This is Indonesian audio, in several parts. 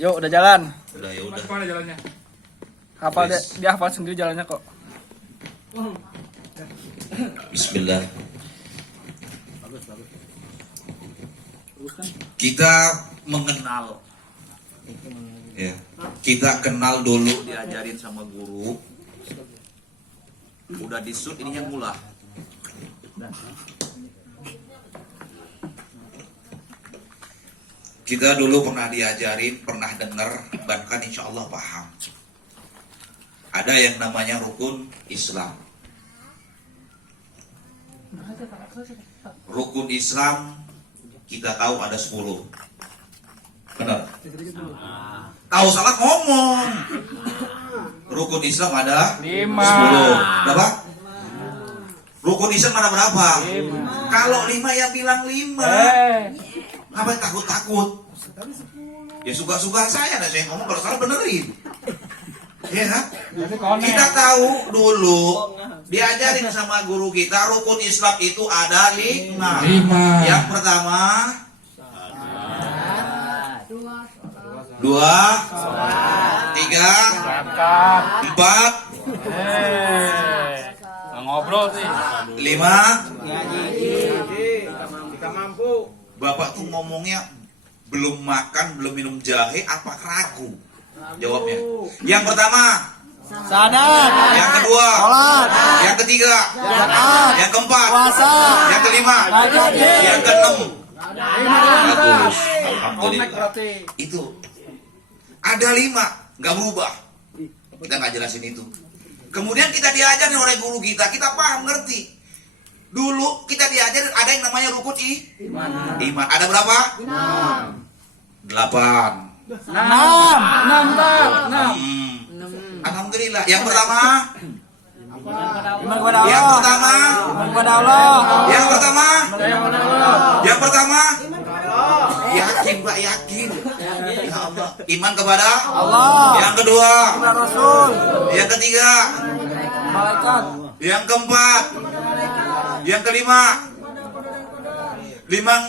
Yuk, udah jalan. Udah ya udah. Mana jalannya? Hafal Yes. dia hafal sendiri jalannya kok. Bismillah. Kita mengenal, ya. Kita kenal dulu, diajarin sama guru. Udah disut, ini yang mula. Kita dulu pernah diajarin, pernah dengar, bahkan insya Allah paham. Ada yang namanya rukun Islam. Rukun Islam kita tahu ada 10. Benar? Tahu salah ngomong. Rukun Islam ada 5. 10. Berapa? Rukun Islam ada berapa? 5. Kalau 5 ya bilang 5. Ngapain takut-takut? Ya suka-suka saya, nah saya ngomong kalau salah benerin. Ya kan? Kita tahu dulu diajarin sama guru kita rukun Islam itu ada 5. Yang pertama 2, 3, 4, Nggak ngobrol sih. 5. Kita mampu. Bapak tuh ngomongnya belum makan, belum minum jahe, apa ragu? Jawabnya. Yang pertama, Sadar. yang kedua, Sholat. yang ketiga, Zakat. yang keempat, Puasa. yang kelima, Haji. yang keenam. Bagus. Connect Alhamdulillah. berarti. Itu ada 5, nggak berubah. Kita nggak jelasin itu. Kemudian kita diajarin oleh guru kita paham ngerti. Dulu kita diajarin ada yang namanya rukun iman. Ada berapa? 8. 6. Alhamdulillah. Yang pertama, Iman kepada Allah. yang pertama, Iman kepada Allah. yang pertama, yang pertama. Allah. Yakin, Pak, yakin. Ya Allah. Iman kepada Allah. Yang kedua, Kepada Rasul. yang ketiga, Malaikat. yang keempat, yang kelima,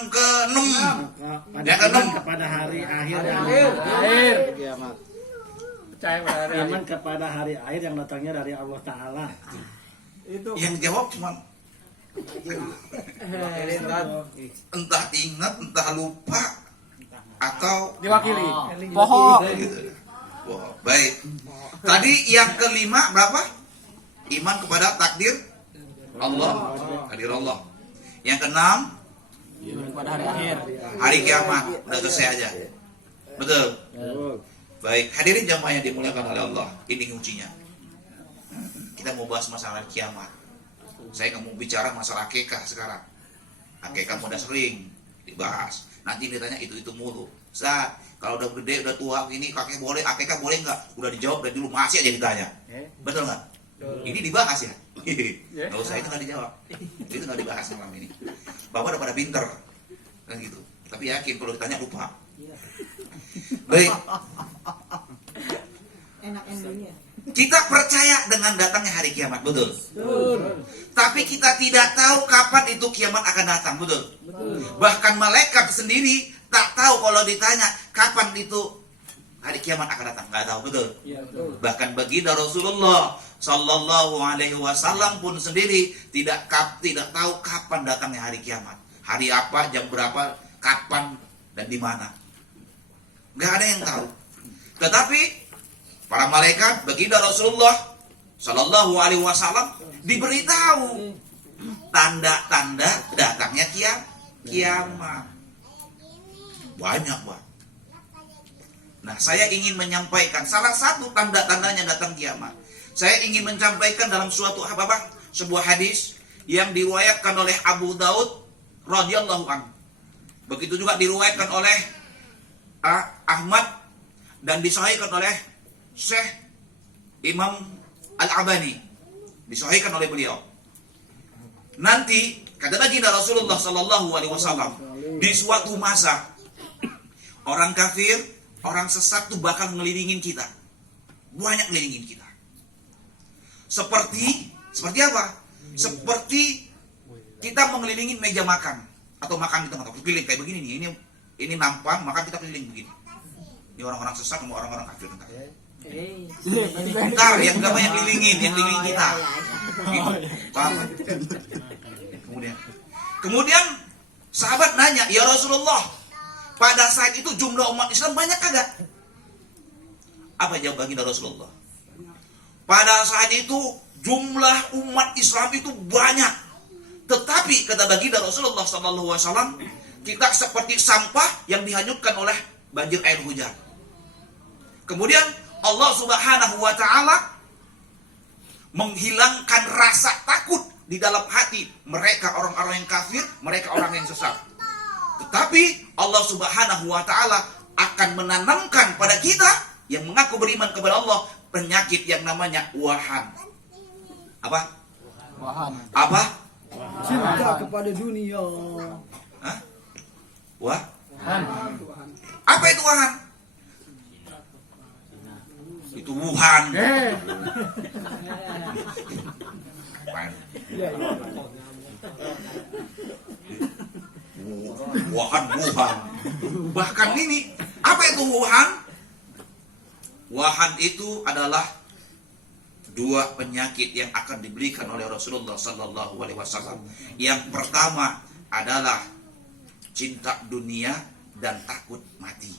keenam, yang keenam. Kepada hari akhir Akhir. kiamat. Percaya pada hari Iman kepada hari akhir yang datangnya dari Allah Ta'ala. Itu. Yang jawab cuma entah ingat, entah lupa, atau diwakili. Pohon. gitu. Wah, baik. Tadi yang kelima berapa? Iman kepada takdir Allah, takdir Allah. Yang keenam, Iman kepada hari akhir. hari kiamat. Udah selesai aja. Betul. Baik, hadirin jamaah yang dimuliakan oleh Allah. Ini kuncinya. Kita mau bahas masalah kiamat. Saya nggak mau bicara masalah akikah sekarang. Akikah udah sering dibahas. Nanti ditanya itu mulu. Ustaz, kalau udah gede, udah tua gini, kakek boleh, akikah boleh nggak? Udah dijawab dari dulu, masih aja ditanya. Betul nggak? Ini dibahas ya? Nggak usah, itu nggak dijawab. Itu nggak dibahas malam ini. Bapak udah pada pinter, kan gitu. Tapi yakin kalau ditanya lupa. Baik. Enak endingnya. Kita percaya dengan datangnya hari kiamat, betul? Tapi kita tidak tahu kapan itu kiamat akan datang, betul? Bahkan malaikat sendiri tak tahu kalau ditanya kapan itu hari kiamat akan datang, nggak tahu, betul? Bahkan baginda Rasulullah Sallallahu Alaihi Wasallam pun sendiri tidak tahu kapan datangnya hari kiamat, hari apa, jam berapa, kapan dan di mana, nggak ada yang tahu. Tetapi para malaikat baginda Rasulullah Sallallahu Alaihi Wasallam diberitahu tanda-tanda datangnya kiamat. Banyak, Pak. Nah, saya ingin menyampaikan salah satu tanda-tandanya datang kiamat. Saya ingin menyampaikan dalam sebuah hadis yang diriwayatkan oleh Abu Daud radhiyallahu anhu. Begitu juga diriwayatkan oleh Ahmad dan disahihkan oleh Syekh Imam Al-Albani, disahihkan oleh beliau. Nanti kata baginda Rasulullah Sallallahu Alaihi Wasallam, di suatu masa orang kafir, orang sesat tuh bakal ngelilingin kita, banyak ngelilingin kita. Seperti apa? Seperti kita mengelilingin meja makan atau makan di tempat keliling kayak begini nih. Ini nampan, maka kita keliling begini. Ini orang-orang sesat sama orang-orang kafir ntar. Eh. Ntar yang gak banyak lilingin, yang lilingin kita. Gitu. Paham? Kemudian sahabat nanya, ya Rasulullah, pada saat itu jumlah umat Islam banyak kagak? Apa jawab baginda Rasulullah? Pada saat itu jumlah umat Islam itu banyak. Tetapi kata baginda Rasulullah SAW, kita seperti sampah yang dihanyutkan oleh banjir air hujan. Kemudian Allah Subhanahu wa taala menghilangkan rasa takut di dalam hati mereka orang-orang yang kafir, mereka orang yang sesat. Tetapi Allah Subhanahu wa taala akan menanamkan pada kita yang mengaku beriman kepada Allah penyakit yang namanya wahan. Apa? Wahan. Apa? Cinta kepada dunia. Hah? Wah? Wahan. Apa itu wahan? Itu Wuhan. Wuhan. Bahkan ini, apa itu Wuhan? Wuhan itu adalah dua penyakit yang akan diberikan oleh Rasulullah Sallallahu Alaihi Wasallam. Yang pertama adalah cinta dunia dan takut mati.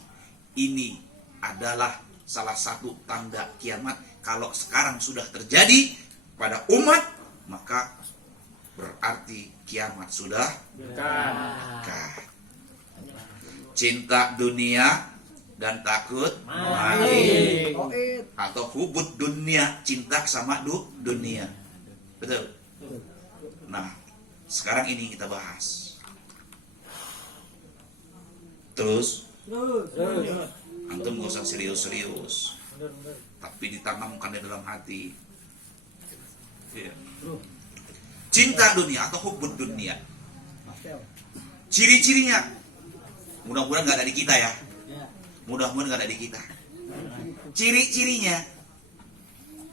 Ini adalah salah satu tanda kiamat. Kalau sekarang sudah terjadi pada umat, maka berarti kiamat sudah dekat. Cinta dunia dan takut mati, atau hubud dunia, cinta sama dunia. Betul. Nah, sekarang ini kita bahas. Terus antum gak usah serius-serius, tapi ditanamkan di dalam hati. Ya. Cinta dunia atau hubud dunia, ciri-cirinya mudah-mudahan gak ada di kita ya. Mudah-mudahan gak ada di kita. Ciri-cirinya,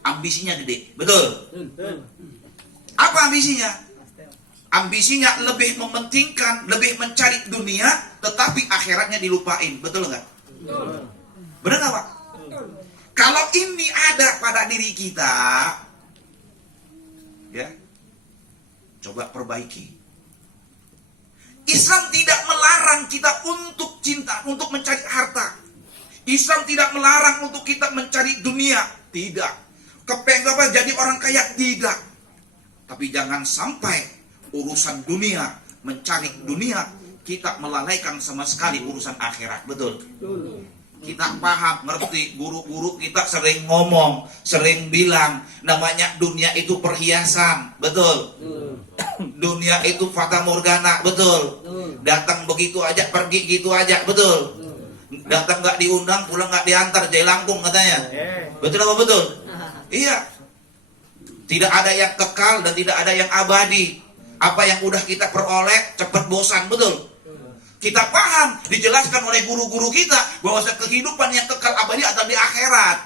ambisinya gede. Betul? Apa ambisinya? Ambisinya lebih mementingkan, lebih mencari dunia, tetapi akhiratnya dilupain. Betul nggak? Benar nggak, Pak? Kalau ini ada pada diri kita, ya, coba perbaiki. Islam tidak melarang kita untuk cinta, untuk mencari harta. Islam tidak melarang untuk kita mencari dunia. Tidak. Kepengen apa jadi orang kaya? Tidak. Tapi jangan sampai urusan dunia, mencari dunia, kita melalaikan sama sekali urusan akhirat. Betul? Kita paham, ngerti. Guru-guru kita sering ngomong, sering bilang, namanya dunia itu perhiasan. Betul? Dunia itu fata morgana. Betul? Datang begitu aja, pergi gitu aja. Betul? Datang nggak diundang, pulang nggak diantar, jai langkung katanya. Betul apa betul? Iya. Tidak ada yang kekal dan tidak ada yang abadi. Apa yang udah kita peroleh cepat bosan. Betul? Kita paham, dijelaskan oleh guru-guru kita bahwa kehidupan yang kekal abadi adalah di akhirat.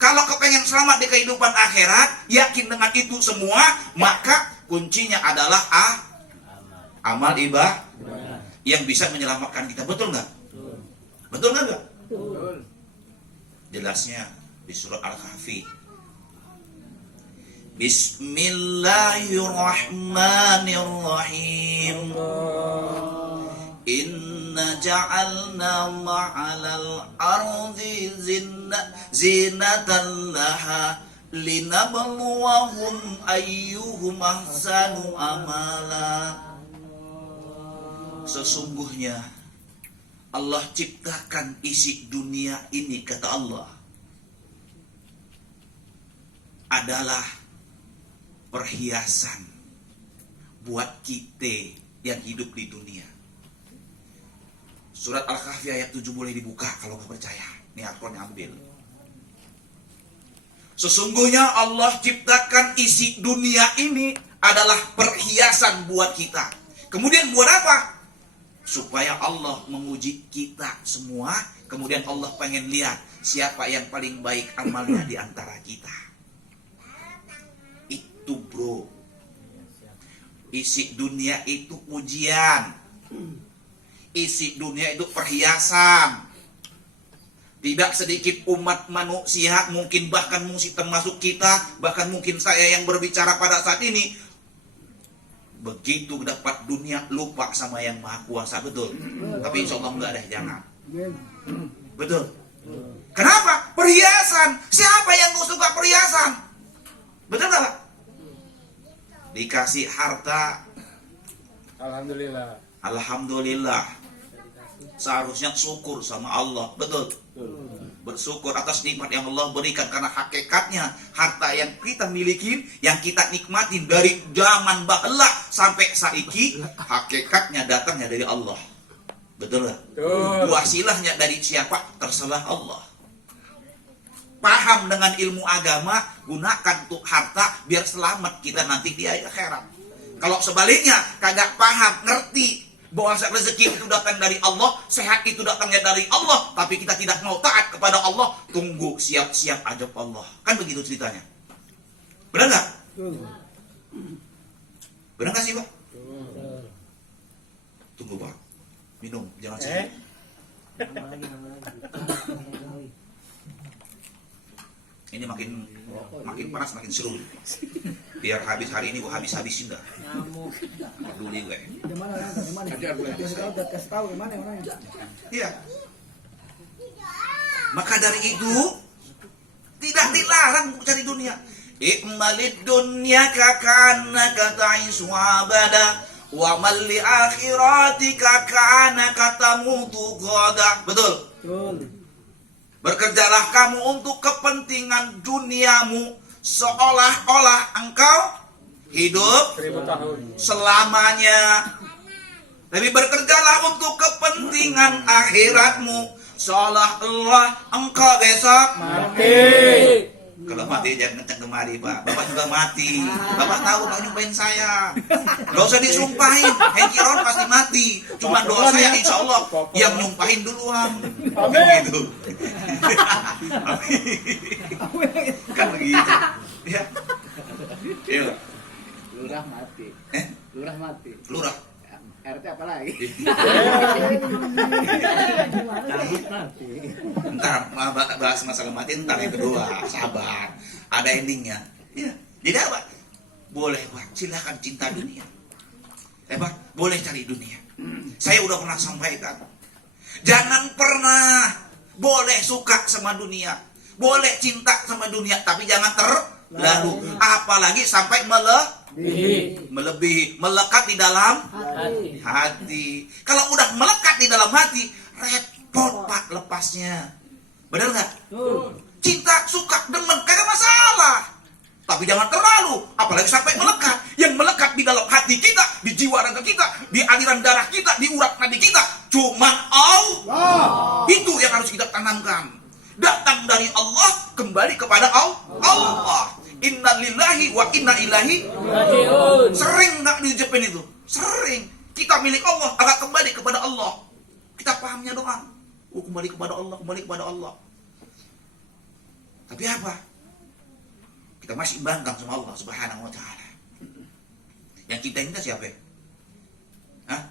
Kalau kepengen selamat di kehidupan akhirat, yakin dengan itu semua, maka kuncinya adalah amal ibadah yang bisa menyelamatkan kita. Betul nggak? Betul nggak? Jelasnya di surat Al-Kahfi. Bismillahirrahmanirrahim. Inna ja'alna ma'alal ardi zinatan laha linabluwahum ayyuhum ahsanu amala. Sesungguhnya Allah ciptakan isi dunia ini, kata Allah, adalah perhiasan buat kita yang hidup di dunia. Surat Al-Kahfi ayat 7 boleh dibuka kalau nggak percaya. Nih Al-Quran ambil. Sesungguhnya Allah ciptakan isi dunia ini adalah perhiasan buat kita. Kemudian buat apa? Supaya Allah menguji kita semua. Kemudian Allah pengen lihat siapa yang paling baik amalnya di antara kita. Itu bro. Isi dunia itu ujian. Isi dunia itu perhiasan. Tidak sedikit umat manusia, mungkin bahkan mungkin termasuk kita, bahkan mungkin saya yang berbicara pada saat ini, begitu dapat dunia lupa sama yang maha kuasa, betul. Tapi insya Allah enggak deh, jangan. Betul. Kenapa? Perhiasan. Siapa yang gak suka perhiasan? Betul gak Pak? Dikasih harta, Alhamdulillah. alhamdulillah. Seharusnya syukur sama Allah, betul. Bersyukur atas nikmat yang Allah berikan, karena hakikatnya harta yang kita miliki, yang kita nikmatin dari zaman bahla sampai saiki, hakikatnya datangnya dari Allah. Betul nggak? Wasilahnya dari siapa? Terserah Allah. Paham dengan ilmu agama, gunakan untuk harta biar selamat kita nanti di akhirat. Kalau sebaliknya kagak paham, ngerti bahwa rezeki itu datang dari Allah, sehat itu datangnya dari Allah, tapi kita tidak mau taat kepada Allah, tunggu siap-siap ajab Allah. Kan begitu ceritanya. Benar nggak? Benar nggak sih Pak? Tunggu Pak, minum, jangan sedih. Ini makin panas, makin seru. Biar habis hari ini, gua habis-habisin dah. Peduli gue. Di mana? Kasih tahu di mana? Iya. Maka dari itu tidak dilarang cari dunia. Ikmalid dunya kakana kata'is wabada wa mal li akhiratika kana katamutu qada. Betul. Bekerjalah kamu untuk kepentingan duniamu seolah-olah engkau hidup 1000 tahun. selamanya. Tapi bekerjalah untuk kepentingan akhiratmu seolah-olah engkau besok Mati. Kalau mati jangan kencang kemari Pak. Bapak juga mati. Bapak tahu Pak nyumpahin saya. Gak usah disumpahin. Hengki Ron pasti mati. Cuma doa saya insya Allah yang nyumpahin duluan. Begitu. Kan begitu. Ya. Iya. Lurah mati. Lurah mati. Lurah. RT apa lagi? Ntar bahas masalah mati ntar yang kedua. Sabar. Ada endingnya. Ya. Jadi apa? Boleh Pak. Silahkan cinta dunia. Pak, boleh cari dunia. Saya udah pernah sampaikan. Jangan pernah boleh suka sama dunia. Boleh cinta sama dunia. Tapi jangan terlalu. Apalagi sampai melebihi, melekat di dalam hati. Kalau udah melekat di dalam hati, repot Pak lepasnya. Benar nggak? Cinta, suka, demen, kagak masalah. Tapi jangan terlalu, apalagi sampai melekat. Yang melekat di dalam hati kita, di jiwa raga kita, di aliran darah kita, di urat nadi kita, cuman Allah. Itu yang harus kita tanamkan. Datang dari Allah, kembali kepada Allah. Inna lillahi wa inna ilaihi raji'un. Sering nggak diucapin itu? Sering. Kita milik Allah, agak kembali kepada Allah. Kita pahamnya doang. Kembali kepada Allah, kembali kepada Allah. Tapi apa? Kita masih banggang sama Allah Subhanahu wa ta'ala. Yang ciptain kita siapa? Hah?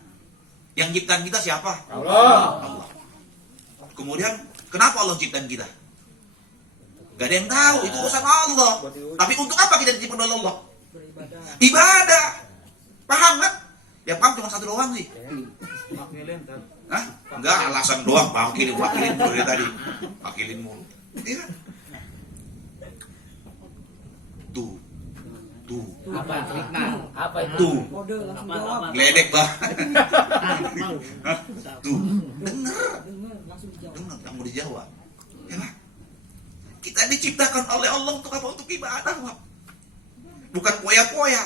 Yang ciptain kita siapa? Allah. Kemudian kenapa Allah ciptain kita? Gak ada yang tahu, itu urusan Allah. Tapi untuk apa kita diciptakan oleh Allah? Ibadah. Paham kan? Ya paham cuma satu doang sih. Hah? Enggak, alasan doang. Wakilin mulu dari tadi. Wakilin mulu. Iya. Tuh. Apa? Apa itu? Tuh. Kode langsung jawab. Geledek bah. Tuh. Dengar. Langsung jawab. Dengar, tak mau dijawab. Ya lah. Kita diciptakan oleh Allah untuk apa? Untuk ibadah, Pak. Bukan poya-poya.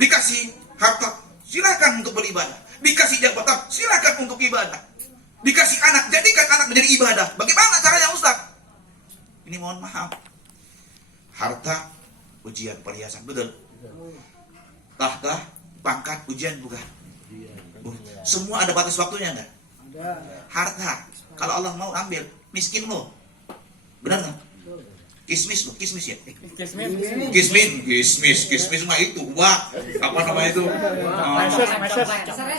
Dikasih harta, silakan untuk beribadah. Dikasih jabatan, silakan untuk ibadah. Dikasih anak, jadikan anak menjadi ibadah. Bagaimana caranya, Ustaz? Ini mohon maaf. Harta, ujian, perhiasan, betul. Tahta, pangkat, ujian, bukan? Semua ada batas waktunya enggak? Ada. Harta, kalau Allah mau ambil, miskin lo. Benar nggak? Kismis lo, kismis ya? Kismis mah itu, wah, apa namanya itu?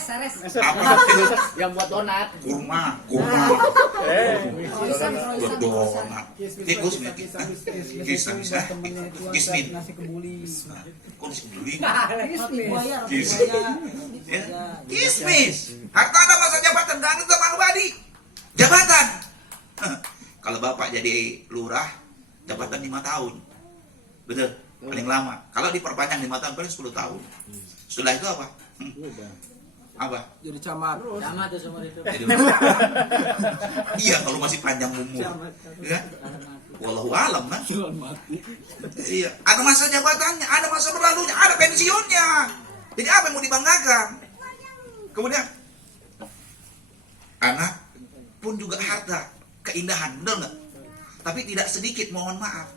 Seres. Apa? Yang buat donat. Kurma. donat, tikus nih, kismis, kismin, nasi kebuli. kok nasi kebuli? Buaya, Kis- buaya. Ya, kismis, harta ada masa jabatan, gak ngerti sama badi, jabatan. Kalau bapak jadi lurah, jabatan 5 tahun, betul, paling lama. Kalau diperpanjang 5 tahun, paling 10 tahun. Setelah itu apa? Apa? Jadi camat. Sama tuh semua itu. Jadi, iya kalau masih panjang umur, ya. Wallahu alam kan. Iya, ada masa jabatannya, ada masa berlalunya, ada pensiunnya. Jadi apa yang mau dibanggakan? Kemudian anak pun juga harta, keindahan, benar nggak? Tapi tidak sedikit, mohon maaf,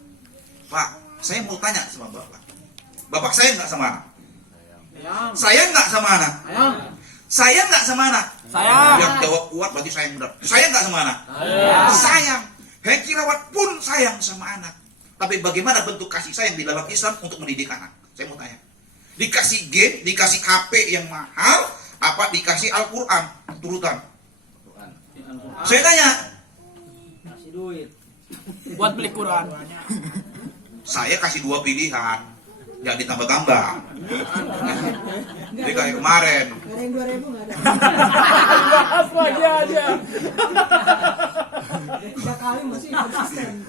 Pak. Saya mau tanya sama bapak. Bapak sayang nggak sama anak? Sayang nggak sama anak? Sayang nggak sama anak? Sayang. Yang jawab kuat berarti sayang benar. Sayang nggak sama anak? Sayang. Hekirawat pun sayang sama anak. Tapi bagaimana bentuk kasih sayang di dalam Islam untuk mendidik anak? Saya mau tanya. Dikasih game, dikasih HP yang mahal, apa dikasih Al-Quran turutan? Saya tanya. Kasih duit. Buat beli Quran. Saya kasih 2 pilihan. Jangan ditambah-tambah. Jadi kayak kemarin. Ada yang 2.000 nggak ada? Apa aja. 3 kali masih konsisten.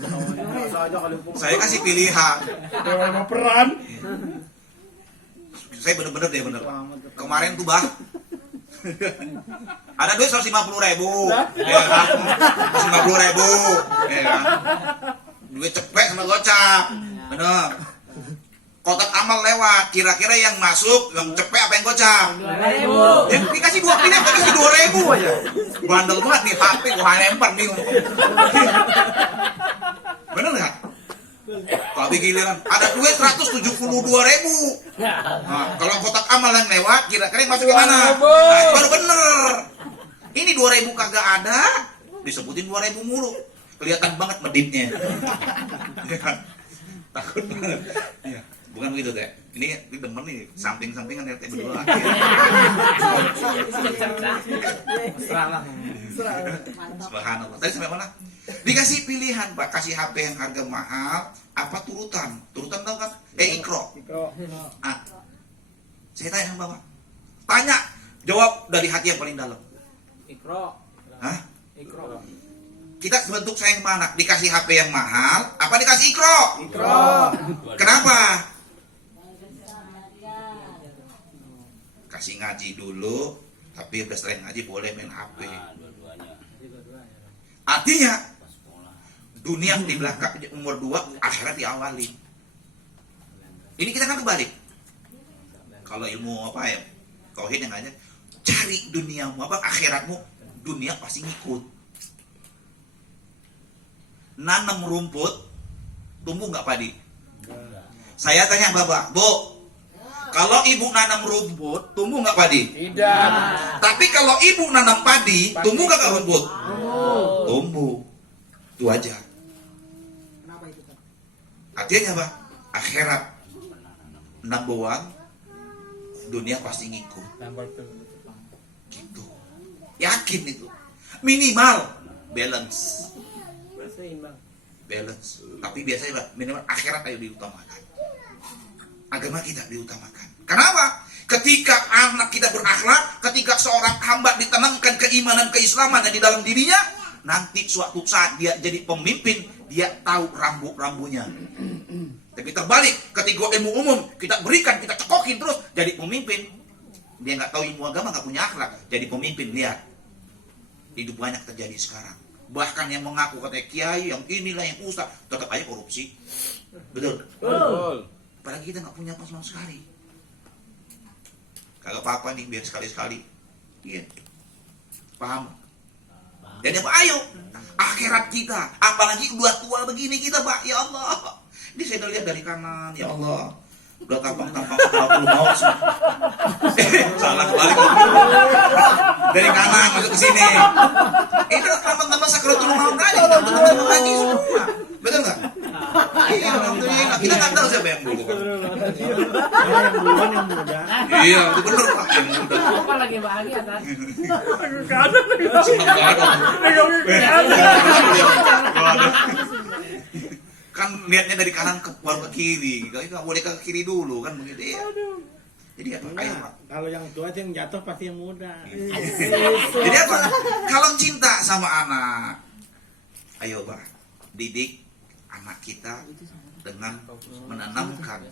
Saya kasih pilihan. Dewa mau peran. Saya bener-bener deh bener. Kemarin tuh bah. Ada duit 150.000. Ya kan? 150.000. Ya kan? Duit cepet sama gocap. Bener. Kotak amal lewat. Kira-kira yang masuk, yang cepet apa yang gocap? 2.000. Ya, dikasih 2 pilihan, dikasih 2.000 aja. Bandel banget nih HP, gua lempar bingung. Bener nggak? Tapi giliran ada duit 172.000. Nah, kalau kotak amal yang lewat, kira-kira yang masuk gimana? Nah, itu baru bener. Ini 2.000 kagak ada, disebutin 2.000 mulu. Kelihatan banget meditnya. Ya kan? Takut banget. Iya. Bukan begitu teh. Ini demen nih, samping-sampingan RT berdua. Subhanallah. Tadi sampai mana? Dikasih pilihan, Pak. Kasih HP yang harga mahal, apa turutan? Turutan tahu kan? Ikro. Ah. Saya tanya sama Bapak. Tanya, jawab dari hati yang paling dalam. Ikro. Hah? Ikro. Kita bentuk sayang sama anak, dikasih HP yang mahal, apa dikasih ikro? Ikro. Kenapa? Kasih ngaji dulu, tapi udah sering ngaji boleh main HP. Artinya dunia di belakang umur 2, akhirat diawali. Ini kita kan kebalik. Kalau ilmu apa ya, tauhid yang aja, cari duniamu apa akhiratmu, dunia pasti ngikut. Nanam rumput, tumbuh nggak padi? Saya tanya bapak, Bu, kalau ibu nanam rumput, tumbuh nggak padi? Tidak. Tapi kalau ibu nanam padi, tumbuh nggak rumput? Tumbuh. Itu aja. Kenapa itu, Pak? Artinya apa? Akhirat number 1, dunia pasti ngikut. Gitu. Yakin itu. Minimal balance. Balance. Tapi biasanya minimal akhirat ayo diutamakan. Agama kita diutamakan. Kenapa? Ketika anak kita berakhlak, ketika seorang hamba ditanamkan keimanan, keislaman yang di dalam dirinya, nanti suatu saat dia jadi pemimpin, dia tahu rambu-rambunya. Tapi terbalik, ketika ilmu umum kita berikan, kita cekokin terus, jadi pemimpin, dia nggak tahu ilmu agama, nggak punya akhlak, jadi pemimpin. Lihat, hidup banyak terjadi sekarang. Bahkan yang mengaku katanya kiai, yang inilah yang ustaz, tetap aja korupsi. Betul? Betul. Padahal kita nggak punya apa sama sekali. Kagak apa-apa nih, biar sekali-sekali. Iya. Paham? Dan apa? Ayo, akhirat kita. Apalagi udah tua begini kita, Pak. Ya Allah. Ini saya udah lihat dari kanan. Ya Allah. Udah tampang-tampang 20 maut semua. Salah kebalik. Dari kanan masuk ke sini. Itu tampang-tampang sakratul maut aja. Kita betul-betul lagi semua. Betul nggak? Iya, alhamdulillah. Kita nggak tahu siapa yang dulu. Yang duluan yang muda. Iya, itu bener Pak. Yang muda. Apa lagi bahagia kan? Senang banget. lihatnya dari kanan baru ke kiri. Nggak boleh ke kiri dulu kan begitu ya. Jadi apa? Ayo Pak. Kalau yang tua itu yang jatuh pasti yang muda. Jadi apa? Kalau cinta sama anak, ayo Pak, didik anak kita dengan menanamkan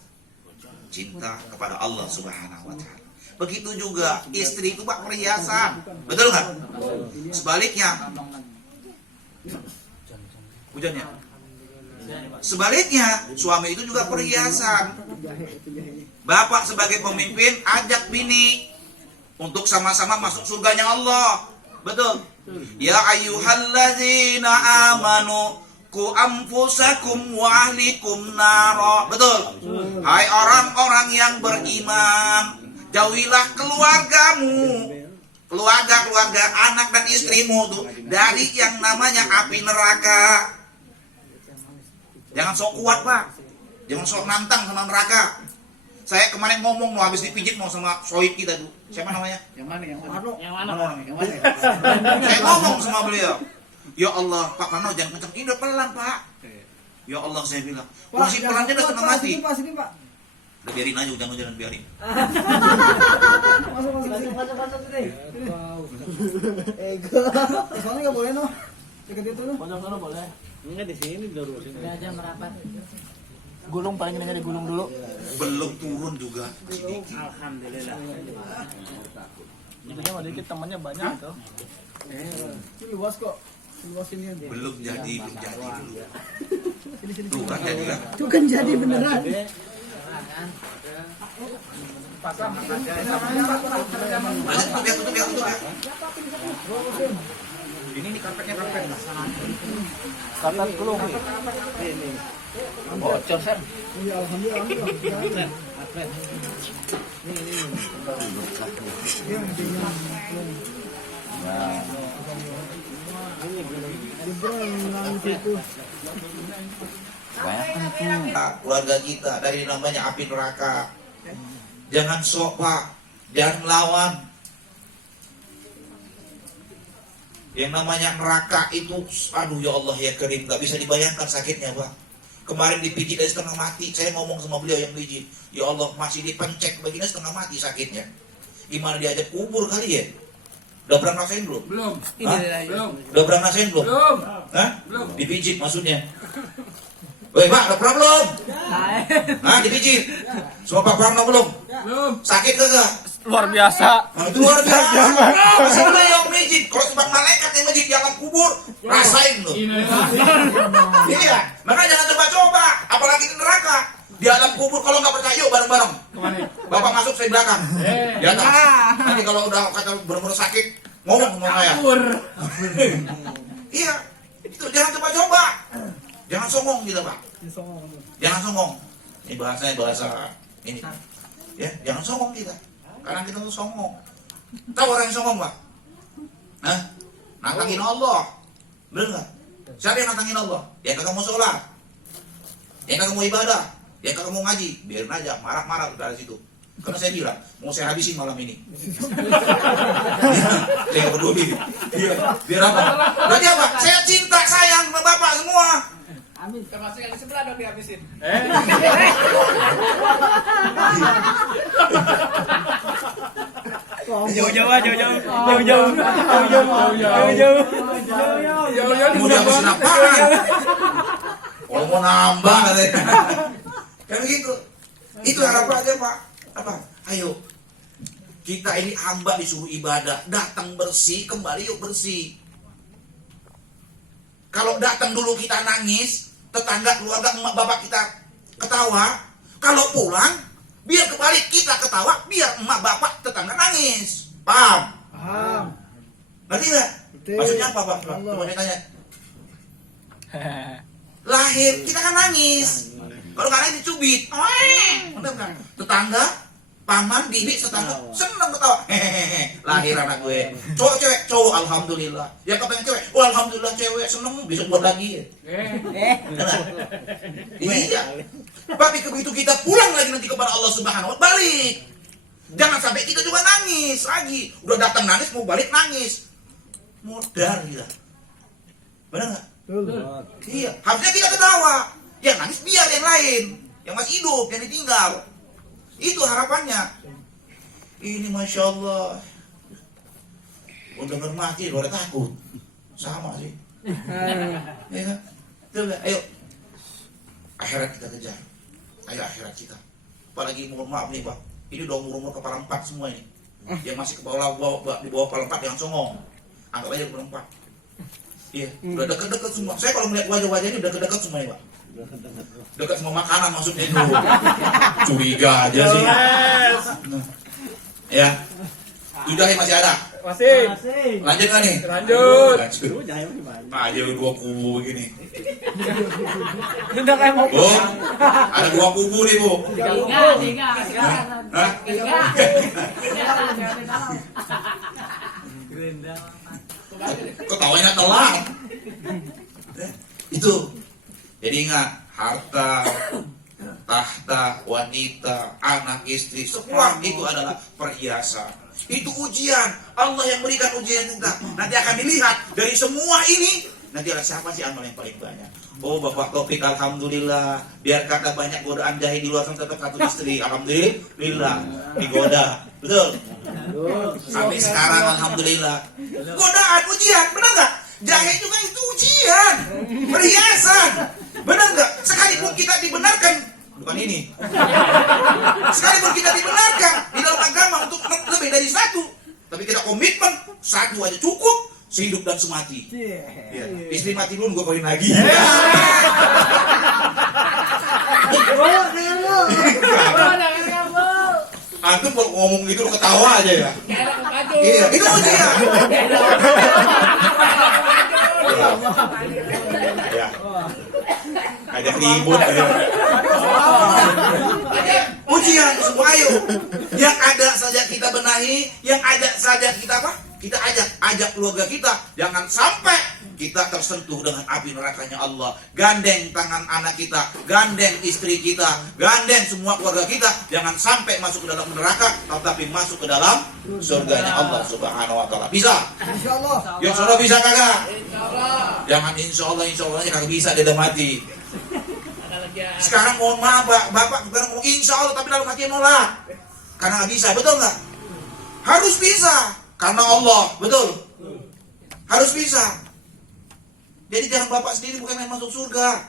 cinta kepada Allah Subhanahu wa taala. Begitu juga istri itu Pak perhiasan. Betul nggak? Sebaliknya. Hujannya. Sebaliknya, suami itu juga perhiasan. Bapak sebagai pemimpin ajak bini untuk sama-sama masuk surganya Allah. Betul. Ya ayyuhalladzina amanu ku anfusakum wa ahlikum nara. Betul. Hai orang-orang yang beriman, jauhilah keluargamu, keluarga anak dan istrimu tuh dari yang namanya api neraka. Jangan sok kuat Pak, jangan sok nantang sama neraka. Saya kemarin ngomong habis dipijit sama sohib kita tuh, siapa namanya? Yang mana? Yang mana? Yang mana? Saya ngomong sama beliau, ya Allah Pak Karno jangan kencang, ini udah pelan Pak. Ya Allah saya bilang, masih pelan dia udah setengah mati. Sini Pak. Udah biarin aja, jangan biarin. Masuk sini. Ego. Soalnya nggak boleh noh. Dekat itu noh. Pojok boleh. Enggak di sini dulu sini. Ini aja merapat. Gulung paling ini digulung dulu. Belum turun juga. Alhamdulillah. Jadinya mau dikit temannya banyak itu. Ini luas kok. Luas ini aja. Belum jadi dulu. Tuh kan jadi kan. Itu kan jadi beneran. Tutup ya. Ini karpetnya karpet. Karpet gulung. Ini. Bocor Sen. Iya alhamdulillah. Keluarga kita dari namanya api neraka. Jangan sok Pak, jangan melawan. Yang namanya neraka itu, aduh ya Allah ya Karim, gak bisa dibayangkan sakitnya Pak. Kemarin dipijit dari setengah mati, saya ngomong sama beliau yang pijit, ya Allah masih dipencek begini setengah mati sakitnya. Gimana diajak kubur kali ya? Udah pernah ngerasain belum? Belum. Belum. Udah pernah ngerasain belum? Belum. Hah? Belum. Dipijit maksudnya. Woi Pak, udah pernah belum? Hah, dipijit? Semua Pak pernah belum? Belum. Sakit kagak? Luar biasa. Nah, itu luar biasa. Masih yang mijit. Kalau sebab malaikat yang mijit di alam kubur, rasain loh. Iya, makanya jangan coba-coba. Apalagi di neraka. Di alam kubur kalau nggak percaya, yuk bareng-bareng. Bapak masuk, saya belakang. Di atas. Nanti kalau udah kata benar-benar sakit, ngomong sama saya. Iya, itu jangan coba-coba. Jangan songong gitu Pak. Jangan songong. Ini bahasanya bahasa ini. Ya, jangan songong kita. Karena kita tuh songong. Tahu orang yang songong Pak? Hah? Nantangin Allah. Bener nggak? Siapa yang nantangin Allah? Yang kagak mau sholat, yang kagak mau ibadah, yang kagak mau ngaji. Biarin aja, marah-marah dari situ. Karena saya bilang, mau saya habisin malam ini. Saya peduli. Biar apa? Berarti apa? Saya cinta, sayang sama Bapak semua. Amin. Termasuk yang di sebelah dong dihabisin. Jauh-jauh aja, jauh-jauh. Mau dihabisin apaan? Kalau mau nambah katanya. Kan begitu. Itu harapannya Pak. Apa? Ayo. Kita ini hamba disuruh ibadah. Datang bersih, kembali yuk bersih. Kalau datang dulu kita nangis, tetangga, keluarga, emak bapak kita ketawa. Kalau pulang, biar kebalik kita ketawa, biar emak bapak tetangga nangis. Paham? Paham. Ngerti nggak? Maksudnya apa Pak? Coba saya tanya. Lahir, kita kan nangis. Kalau nggak nangis dicubit. Bener kan? Tetangga, paman, bibi, tetangga, seneng ketawa. Hehehe, lahir anak gue. Cowok cewek, cowok, alhamdulillah. Yang kepengen cewek, oh alhamdulillah cewek, seneng, bisa buat lagi. Benar? Iya. Tapi begitu kita pulang lagi nanti kepada Allah Subhanahu wa taala, balik. Jangan sampai kita juga nangis lagi. Udah datang nangis, mau balik nangis. Modal kita. Benar nggak? Iya. Harusnya kita ketawa. Yang nangis biar yang lain, yang masih hidup, yang ditinggal. Itu harapannya. Ini Masya Allah. Udah denger mati, lu ada takut. Sama sih. Ya kan? Coba, ayo. Akhirat kita kejar. Ayo akhirat kita. Apalagi mohon maaf nih Pak. Ini udah umur kepala 4 semua ini. Yang masih ke bawah di bawah kepala 4 yang songong. Anggap aja kepala 4. Iya, udah dekat-dekat semua. Saya kalau melihat wajah-wajah ini udah dekat semua ya Pak. Dekat semua makanan maksudnya itu. Curiga aja sih. Nah. Ya. Sudah ya masih ada. Masih. Lanjut nggak nih? Lanjut. Lanjut. Nah, aja 2 kubu begini. Udah kayak mau. Bu, ada 2 kubu nih Bu. Tiga. Hah? Ketawanya telat. Itu. Jadi ingat, harta, tahta, wanita, anak, istri, semua itu adalah perhiasan. Itu ujian. Allah yang berikan ujian kita. Nanti akan dilihat dari semua ini. Nanti ada siapa sih amal yang paling banyak? Oh Bapak Taufik, alhamdulillah. Biar kata banyak godaan jahil di luar sana tetap satu istri. Alhamdulillah. Digoda. Betul? Sampai sekarang alhamdulillah. Godaan, ujian. Benar nggak? Jahil juga itu ujian. Perhiasan. Benar nggak? Sekalipun kita dibenarkan. Bukan ini. Sekalipun kita dibenarkan di dalam agama untuk lebih dari satu. Tapi kita komitmen. Satu aja cukup. Sehidup dan semati. Ya. Istri mati dulu, gue kawin lagi. Antum kalau ngomong gitu ketawa aja ya. Iya, itu ujian. Ya. Ada ribut aja. Ujian semua ayo. Yang ada saja kita benahi, yang ada saja kita apa? Kita ajak keluarga kita, jangan sampai kita tersentuh dengan api nerakanya Allah. Gandeng tangan anak kita, gandeng istri kita, gandeng semua keluarga kita, jangan sampai masuk ke dalam neraka, tetapi masuk ke dalam surganya Allah Subhanahu wa taala. Bisa? Insyaallah. Yang saudara bisa kagak? Jangan insya Allah kagak bisa, dia udah mati. Sekarang mohon maaf Bapak sekarang mau insya Allah tapi dalam hati nolak. Karena nggak bisa, betul nggak? Harus bisa. Karena Allah, betul. Harus bisa. Jadi jangan Bapak sendiri bukan yang masuk surga.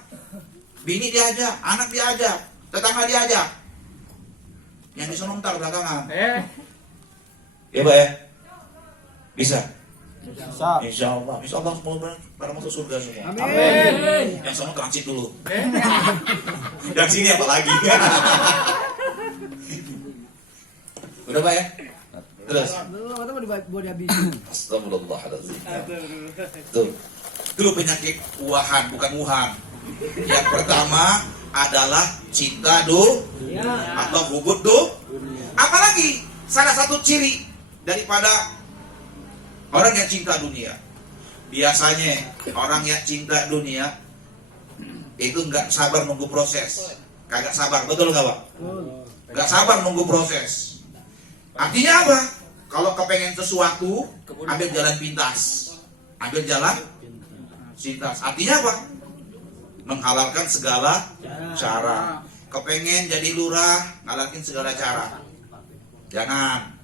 Bini diajak, anak diajak, tetangga diajak. Yang bisa nontar belakangan. Ya Pak ya? Bisa? Bisa. Insya Allah semua pada masuk surga semua. Amin. Yang sana transit dulu. Yang sini apa lagi? Udah Pak ya? Terus. Astagfirullahaladzim. Tuh penyakit wuhan, bukan wuhan. Yang pertama adalah cinta atau hubud Apalagi salah satu ciri daripada orang yang cinta dunia. Biasanya orang yang cinta dunia itu nggak sabar nunggu proses. Kagak sabar, betul nggak Pak? Nggak sabar nunggu proses. Artinya apa? Kalau kepengen sesuatu, ambil jalan pintas. Ambil jalan pintas. Artinya apa? Menghalalkan segala cara. Kepengen jadi lurah, ngalahin segala cara. Jangan.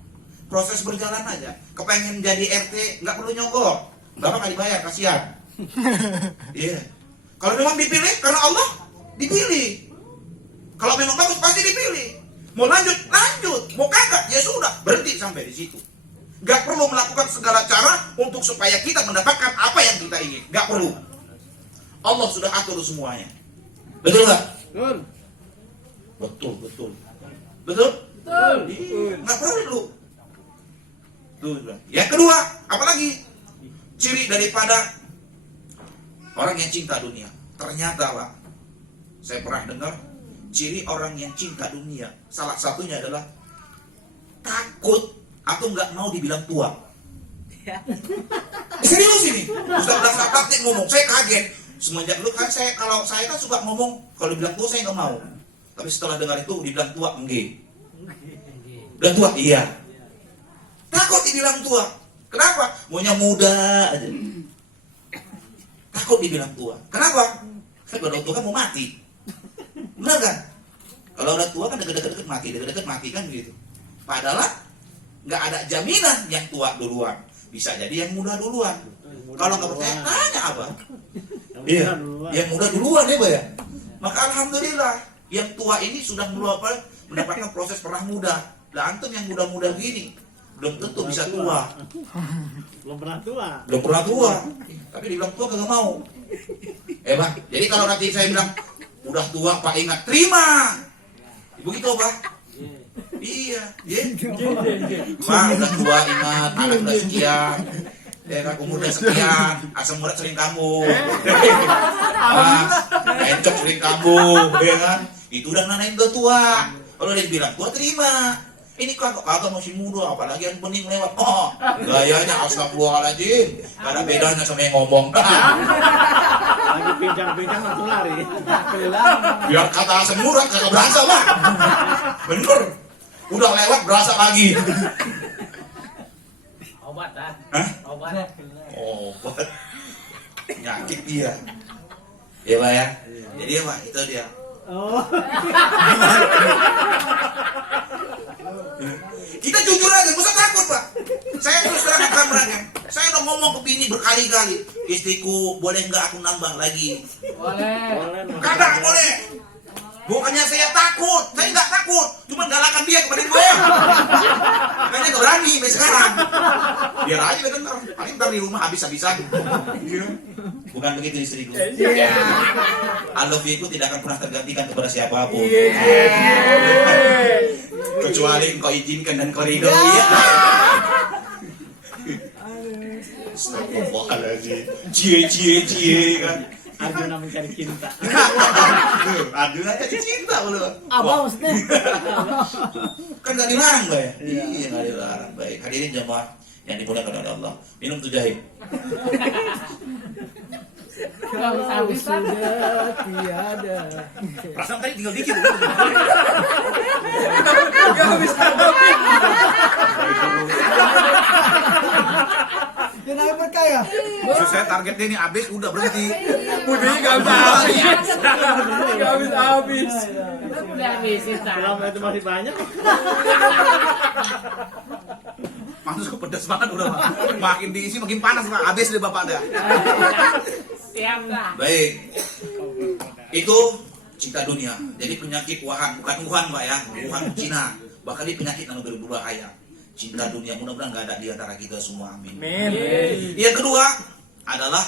Proses berjalan aja. Kepengen jadi RT, nggak perlu nyogok. Nggak bakal dibayar, kasihan. Iya. Kalau memang dipilih, karena Allah dipilih. Kalau memang bagus, pasti dipilih. Mau lanjut, mau kagak, ya sudah, berhenti sampai di situ. Gak perlu melakukan segala cara untuk supaya kita mendapatkan apa yang kita ingin. Gak perlu. Allah sudah atur semuanya. Betul gak? Betul. Betul? Gak perlu. Tuh. Yang kedua, apalagi ciri daripada orang yang cinta dunia. Ternyata Pak, saya pernah dengar ciri orang yang cinta dunia, salah satunya adalah takut atau nggak mau dibilang tua. Serius ini, Ustaz praktik ngomong, saya kaget. Semenjak dulu kan kalau saya kan suka ngomong, kalau dibilang tua saya nggak mau. Tapi setelah dengar itu dibilang tua, enggak. Bilang tua, iya. Takut dibilang tua. Kenapa? Maunya muda aja. Takut dibilang tua. Kenapa? Kan pada waktu kan mau mati. Benar kan? Kalau udah tua kan deket-deket mati kan begitu. Padahal nggak ada jaminan yang tua duluan. Bisa jadi yang muda duluan. Kalau nggak percaya, tanya apa? Iya, yang muda duluan ya, Pak ya. Maka alhamdulillah, yang tua ini sudah mendapatkan proses perah muda. Lah antum yang muda-muda gini, belum tentu bisa tua. Belum pernah tua. Belum pernah tua. Tapi dibilang tua kagak mau. Pak, jadi kalau nanti saya bilang udah tua Pak ingat, terima. Begitu Pak. Iya, Pak udah tua ingat, anak udah sekian. Ya kan, umurnya sekian, asam urat sering kambuh, encok sering kambuh, ya kan? Itu udah nanain udah tua. Kalau dia bilang tua terima. Ini kagak masih muda, apalagi yang bening lewat. Oh, gayanya astagfirullahaladzim. Gak ada bedanya sama yang ngomong. Lagi pincang-pincang langsung lari. Biar kata asam urat kagak berasa Pak. Bener. Udah lewat berasa lagi. Obat ah. Hah? Obat. Obat. Penyakit dia. Ya Pak ya. Jadi ya Pak, itu dia. Oh. Kita jujur aja, gak usah takut Pak. Saya terus terang akan berani. Saya udah ngomong ke bini berkali-kali, istriku boleh nggak aku nambah lagi? Boleh. Kagak boleh. Bukannya saya takut, saya nggak takut, cuma galakan dia kepada gue. Makanya nggak berani sampai sekarang. Biar aja bentar, paling ntar di rumah habis-habisan. Bukan begitu istriku. I love you tidak akan pernah tergantikan kepada siapapun. Kecuali engkau izinkan dan kau ridho. Astagfirullahaladzim. Cie kan. Arjuna mencari cinta. Arjuna jadi cinta belum? Apa maksudnya? Kan gak dilarang Mbak ya? Iya gak dilarang. Baik, hadirin jemaah yang dimuliakan oleh Allah. Minum tuh jahe. Kalau sudah tiada. Perasaan tadi tinggal dikit. Gak habis. Jangan percaya. Saya targetnya ini habis, udah berhenti. Putih gak bisa habis. Gak bisa habis. Udah habisin Selama itu masih banyak. Masuk pedas banget udah Pak. Makin diisi makin panas Pak. Habis deh Bapak dah. Siap lah. Baik. Itu cinta dunia. Jadi penyakit Wuhan, bukan Wuhan Pak ya. Wuhan Cina. Bahkan ini penyakit yang lebih berbahaya. Cinta dunia, mudah-mudahan gak ada di antara kita semua. Amin. Men. Yang kedua adalah